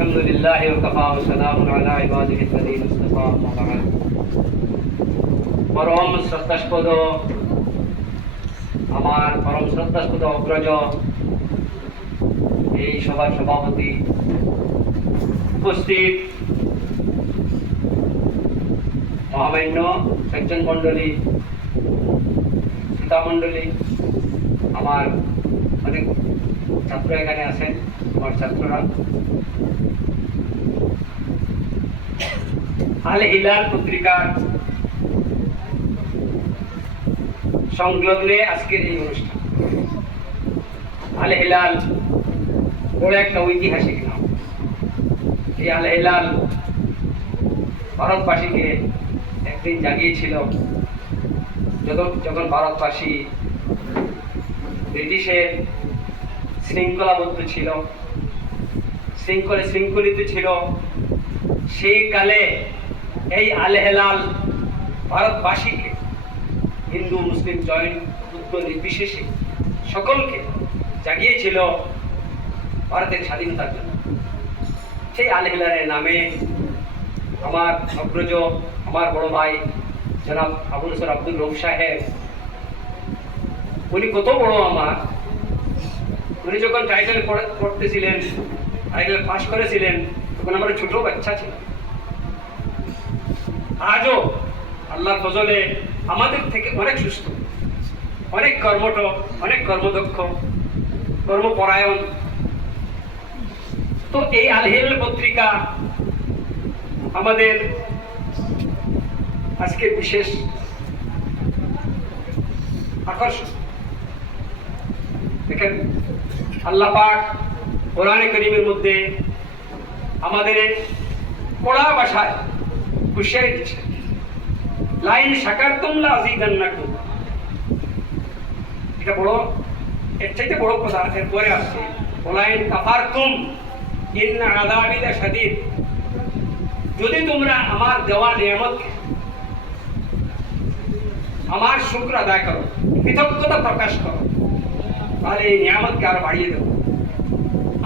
الحمد لله وكفى وسلام على عباده الذين اصطفى أما بعد পরম শ্রদ্ধাস্পদ আমার পরম শ্রদ্ধাস্পদ অগ্রজ এই সভার সভাপতি উপস্থিত মহামান্য সেকশন মণ্ডলী সীতা মণ্ডলী আমার অনেক ছাত্র এখানে আছেন আমার ছাত্ররা আল হিলাল পত্রিকার সংলগ্নে আজকের এই অনুষ্ঠান। আল হিলাল বড় একটা ঐতিহাসিক নাম। এই আল হিলাল ভারতবাসীকে একদিন জাগিয়েছিল। যখন যখন ভারতবাসী ব্রিটিশের শৃঙ্খলাবদ্ধ ছিল শৃঙ্খলে শৃঙ্খলিত ছিল। সেই কালে এই আলে হেলাল ভারতবাসীকে, হিন্দু, মুসলিম, জৈন, বুদ্ধ নির্বিশেষে সকলকে জাগিয়েছিল ভারতের স্বাধীনতার জন্য। সেই আল হেলালের নামে আমার অগ্রজ আমার বড় ভাই জনাব আবুল সর আব্দুল রৌফ সাহেব, উনি কত বড় আমার। উনি যখন টাইটেল পড়তেছিলেন টাইটেল পাস করেছিলেন, তখন আমার ছোট বাচ্চা ছিল। আজও আল্লাহর ফজলে আমাদের থেকে অনেক সুস্থ, অনেক কর্মঠ, অনেক কর্মদক্ষ, কর্মপরায়ণ। তো এই আলহেল পত্রিকা আমাদের আজকে বিশেষ আকর্ষণ। দেখেন, আল্লাহ পাক কোরআনে করিমের মধ্যে আমাদের পড়া ভাষায় হুঁশিয়ারি দিচ্ছে। লাইন সাকার তোমলা আজিদান্নাকুম এটা বড়, এর চাইতে বড় কথা এরপরে আসছে। ওলাইন কাফার তুম ইন আদাবিলা শাদীদ। যদি তোমরা আমার দেওয়া নিয়ামত আমার শুক্র আদায় করো, কৃতজ্ঞতা প্রকাশ করো, তাহলে এই নিয়ামতকে আরও বাড়িয়ে দেবো।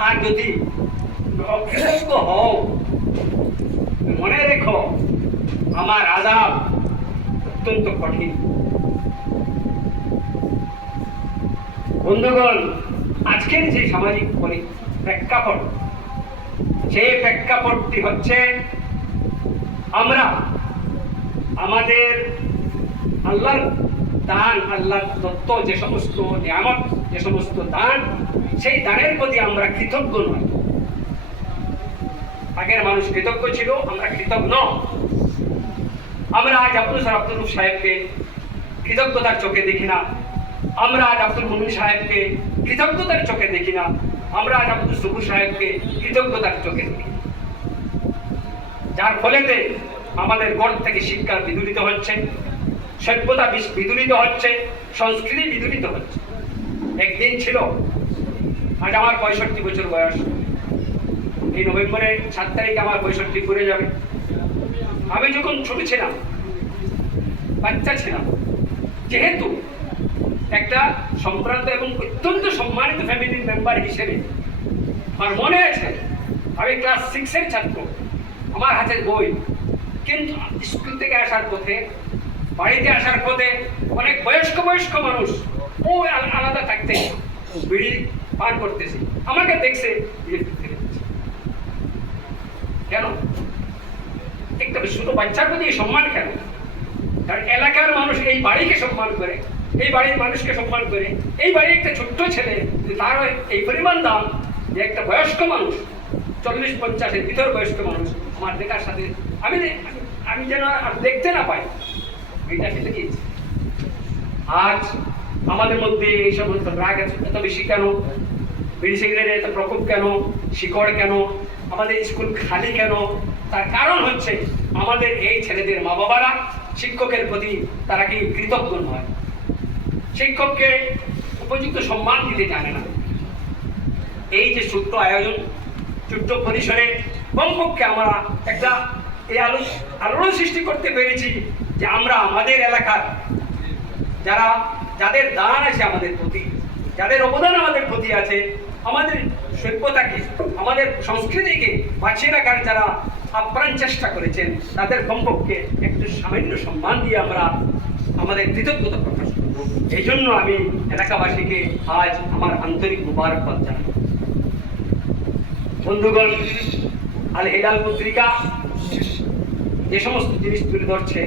আর যদি হও মনে রেখো, আমার আজাব অত্যন্ত কঠিন। বন্ধুগণ, আজকের যে সামাজিক প্রেক্ষাপট, সেই প্রেক্ষাপটটি হচ্ছে, আমরা আমাদের আল্লাহর দান, আল্লাহর দত্ত যে সমস্ত নিয়ামত, যে সমস্ত দান সেই দানের প্রতি আমরা কৃতজ্ঞ নয় আগের মানুষ কৃতজ্ঞ ছিল, আমরা কৃতজ্ঞ। আমরা আজ আব্দুল স্যার আব্দুল সাহেবকে কৃতজ্ঞতার চোখে দেখি না। আমরা আজ আব্দুল মুমিন সাহেবকে কৃতজ্ঞতার চোখে দেখি না। আমরা আজ আব্দুল সুবুর সাহেবকে কৃতজ্ঞতার চোখে দেখি। যার ফলেতে আমাদের গড় থেকে শিক্ষা বিদুলিত হচ্ছে, সভ্যতা বিদুলিত হচ্ছে, সংস্কৃতি বিদুলিত হচ্ছে। একদিন ছিল আজ আমার পঁয়ষট্টি বছর বয়স। এই নভেম্বরে সাত তারিখে আমার পঁয়ষট্টি পুরে যাবে। আমি যখন ছোট ছিলাম, বাচ্চা ছিলাম, যেহেতু একটা সম্ভ্রান্ত এবং অত্যন্ত সম্মানিত ফ্যামিলির মেম্বার হিসেবে আমার মনে আছে, আমি ক্লাস সিক্সের ছাত্র, আমার হাতের বই। কিন্তু স্কুল থেকে আসার পথে, বাড়িতে আসার পথে অনেক বয়স্ক বয়স্ক মানুষ, ও আলাদা থাকতে, বিড়ি পান করতেছে। আমাকে দেখছে। কেন? একটা শুধু বাচ্চার প্রতি সম্মান কেন? কারণ এলাকার মানুষ এই বাড়িকে সম্মান করে, এই বাড়ির মানুষকে সম্মান করে, এই বাড়ির একটা ছোট্ট ছেলে তার এই পরিমাণ দাম, যে একটা বয়স্ক মানুষ, চল্লিশ পঞ্চাশের ভিতর বয়স্ক মানুষ, আমার দেখার সাথে আমি আমি যেন দেখতে না পাই এটা ফেলে গিয়েছি। আজ আমাদের মধ্যে এই সমস্ত রাগ এত বেশি কেন? বিড়ি সিগারেটের এত প্রকোপ কেন? শিকড় কেন? আমাদের স্কুল খালি কেন? তার কারণ হচ্ছে আমাদের এই ছেলেদের মা বাবারা শিক্ষকের প্রতি তারা কি কৃতজ্ঞ নয়? শিক্ষককে উপযুক্ত সম্মান দিতে জানে না। এই যে ছোট্ট আয়োজন, ছোট্ট পরিসরে কমপক্ষে আমরা একটা এই আলো আলোড়ন সৃষ্টি করতে পেরেছি যে আমরা আমাদের এলাকার যারা যাদের দান আছে আমাদের প্রতি, যাদের অবদান আমাদের প্রতি আছে, আমাদের সভ্যতাকে, আমাদের সংস্কৃতিকে বাঁচিয়ে রাখার যারা আপ্রাণ চেষ্টা করেছেন, তাদের কমপক্ষে একটু সামান্য সম্মান দিয়ে আমরা আমাদের কৃতজ্ঞতা প্রকাশ করব। এই জন্য আমি এলাকাবাসীকে আজ আমার আন্তরিক মুবারকবাদ জানাই। বন্ধুগণ আল হেলাল পত্রিকা যে সমস্ত জিনিস তুলে ধরছে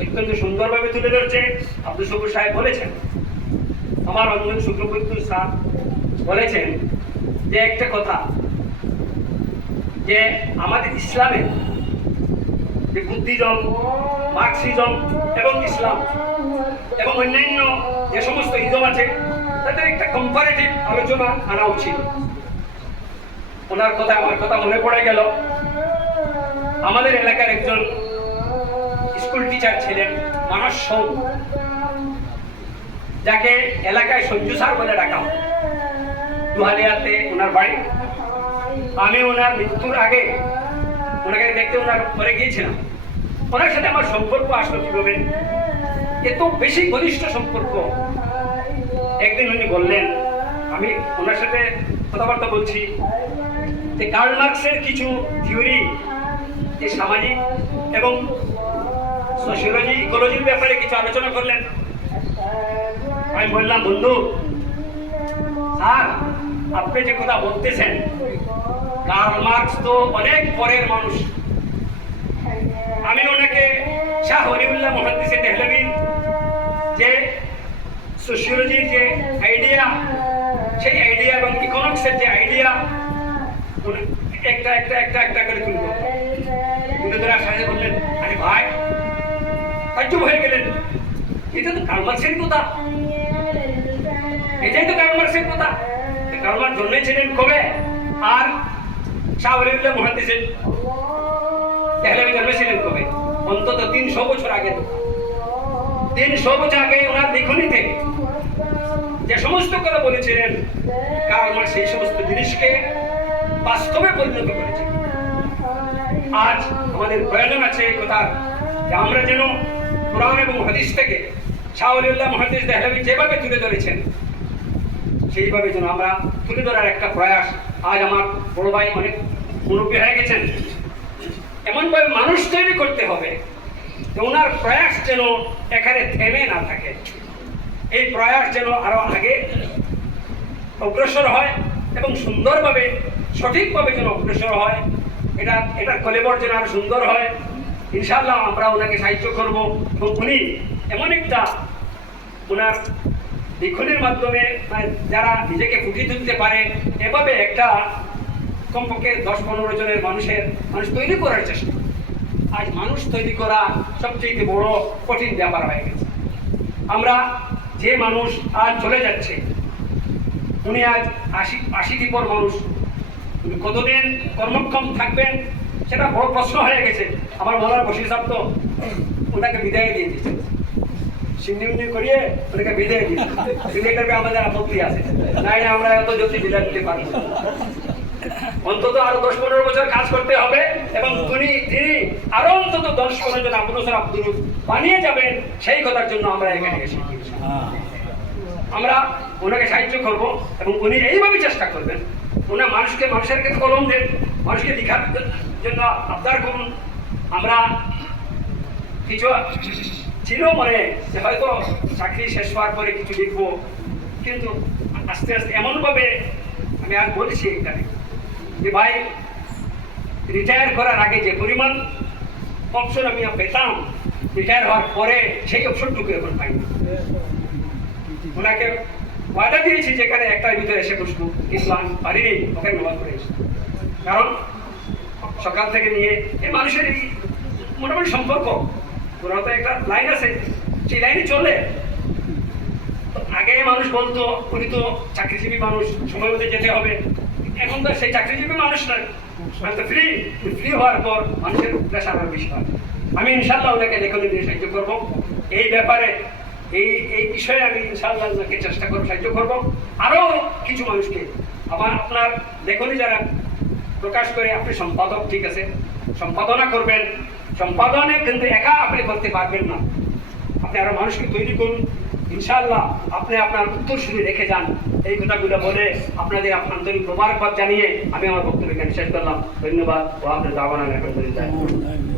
অত্যন্ত সুন্দরভাবে তুলে ধরছে। আব্দুল সবুর সাহেব বলেছেন, আমার অঞ্জন শুক্রবৈদ্য স্যার বলেছেন যে একটা কথা, যে আমাদের ইসলামে যে বুদ্ধিজম, মার্কসিজম এবং ইসলাম এবং অন্যান্য যে সমস্ত ইজম আছে, তাদের একটা কম্পারেটিভ আলোচনা আনা উচিত। ওনার কথা, আমার কথা মনে পড়ে গেল। আমাদের এলাকার একজন স্কুল টিচার ছিলেন মানস সৌদ যাকে এলাকায় সঞ্জু স্যার বলে ডাকা দুহালিয়াতে ওনার বাড়ি। আমি ওনার মৃত্যুর আগে ওনাকে দেখতে ওনার পরে গিয়েছিলাম। ওনার সাথে আমার সম্পর্ক আসলো কীভাবে? এত বেশি ঘনিষ্ঠ সম্পর্ক। একদিন উনি বললেন, আমি ওনার সাথে কথাবার্তা বলছি। যে কার্ল মার্কসের কিছু থিওরি, যে সামাজিক এবং সোশিয়োলজি ইকোলজির ব্যাপারে কিছু আলোচনা করলেন। আমি বললাম, বন্ধু, স্যার, আপনি যে কথা বলতেছেন, কার্ল মার্কস তো অনেক পরের মানুষ। আমি ওনাকে শাহ হরিউল্লাহ মহাদ্দিসে দেহলভির যে সোশিয়োলজির যে আইডিয়া, সেই আইডিয়া এবং ইকোনমিক্সের যে আইডিয়া একটা একটা একটা একটা করে তুলব। তুলে ধরে বললেন, আরে ভাই তাজ্জব হয়ে গেলেন। এটা তো কার্ল মার্কসের কথা। এটাই তো কার্ল মার্কসের কথা। কার্ল মার্কস জন্মেছিলেন কবে? আর শাহ ওলিউল্লাহ মহাদিসের দেহলামি জন্মেছিলেন কবে? অন্তত তিনশো বছর আগে তিনশো বছর আগে ওনার লিখনিতে যে সমস্ত কথা বলেছিলেন মার্কস সেই সমস্ত জিনিসকে বাস্তবে পরিণত করেছে আজ আমাদের প্রয়োজন আছে এই কথা যে আমরা যেন কোরআন এবং হাদিস থেকে শাহলিউল্লাহ মহাদিস দেহলাবি যেভাবে তুলে ধরেছেন, সেইভাবে যেন আমরা তুলে ধরার একটা প্রয়াস আজ আমার বড় ভাই অনেক মুরব্বী হয়ে গেছেন। এমনভাবে মানুষ তৈরি করতে হবে যে ওনার প্রয়াস যেন এখানে থেমে না থাকে। এই প্রয়াস যেন আরও আগে অগ্রসর হয় এবং সুন্দরভাবে, সঠিকভাবে যেন অগ্রসর হয়। এটা এটার কলেবর যেন আরও সুন্দর হয়। ইনশাল্লাহ আমরা ওনাকে সাহায্য করব। এবং উনি এমন একটা ওনার লিখনের মাধ্যমে মানে যারা নিজেকে ফুটিয়ে তুলতে পারে, এভাবে একটা কমপক্ষে দশ পনেরো জনের মানুষের, মানুষ তৈরি করার চেষ্টা। আজ মানুষ তৈরি করা সবচেয়ে বড় কঠিন ব্যাপার হয়ে গেছে। আমরা যে মানুষ আজ চলে যাচ্ছে, উনি আজ আশি আশিটি পর মানুষ। উনি কতদিন কর্মক্ষম থাকবেন সেটা বড় প্রশ্ন হয়ে গেছে। আমার মলার বসির সাহেব তো ওনাকে বিদায় দিয়ে দিচ্ছে করিয়ে ওনাকে বিদায় দিয়ে বিদায় আমাদের আপত্তি আছে। নাই না আমরা এত জলদি বিদায় দিতে পারব অন্তত আরও দশ পনেরো বছর কাজ করতে হবে এবং তিনি তিনি আরও অন্তত দশ পনেরো জন আব্দুল হোসেন আব্দুল বানিয়ে যাবেন সেই কথার জন্য আমরা এখানে এসেছি আমরা ওনাকে সাহায্য করব এবং উনি এইভাবে চেষ্টা করবেন। ওনার মানুষকে মানুষের কাছে কলম দেন মানুষকে লেখার জন্য আবদার করুন। আমরা কিছু ছিল মনে যে হয়তো চাকরি শেষ হওয়ার পরে কিছু লিখব, কিন্তু আস্তে আস্তে এমনভাবে আমি আর বলছি এখানে যে ভাই রিটায়ার করার আগে যে পরিমাণ অপশন আমি পেতাম রিটায়ার হওয়ার পরে সেই অপশনটুকু এখন পাইনি। ওনাকে ওয়াদা দিয়েছি যেখানে একটার ভিতরে এসে বসবো। কিন্তু আমি পারিনি ওখানে নোয়াদ করে কারণ সকাল থেকে নিয়ে এই মানুষের এই মোটামুটি সম্পর্ক ওরা তো একটা লাইন আছে, সেই লাইনে চলে আগে মানুষ বলতো, উনি তো চাকরিজীবী মানুষ, সময় মতো যেতে হবে। এখন তো সেই চাকরিজীবী মানুষ নয়। মানে তো ফ্রি ফ্রি হওয়ার পর মানুষের প্রেশার আরও বেশি হয়। আমি ইনশাল্লাহ ওনাকে লেখনী দিয়ে সাহায্য করব। এই ব্যাপারে এই এই বিষয়ে আমি ইনশাল্লাহ ওনাকে চেষ্টা করব, সাহায্য করব। আরও কিছু মানুষকে। আবার আপনার লেখনী যারা প্রকাশ করে, আপনি সম্পাদক, ঠিক আছে? সম্পাদনা করবেন। সম্পাদনে কিন্তু একা আপনি করতে পারবেন না। আপনি আরও মানুষকে তৈরি করুন। ইনশাআল্লাহ আপনি আপনার উত্তরসূরি রেখে যান। এই কথাগুলো বলে আপনাদের আন্তরিক মোবারকবাদ জানিয়ে আমি আমার বক্তব্য এখানে শেষ করলাম। ধন্যবাদ। ও আপনার দাবানা আলহামদুলিল্লাহ।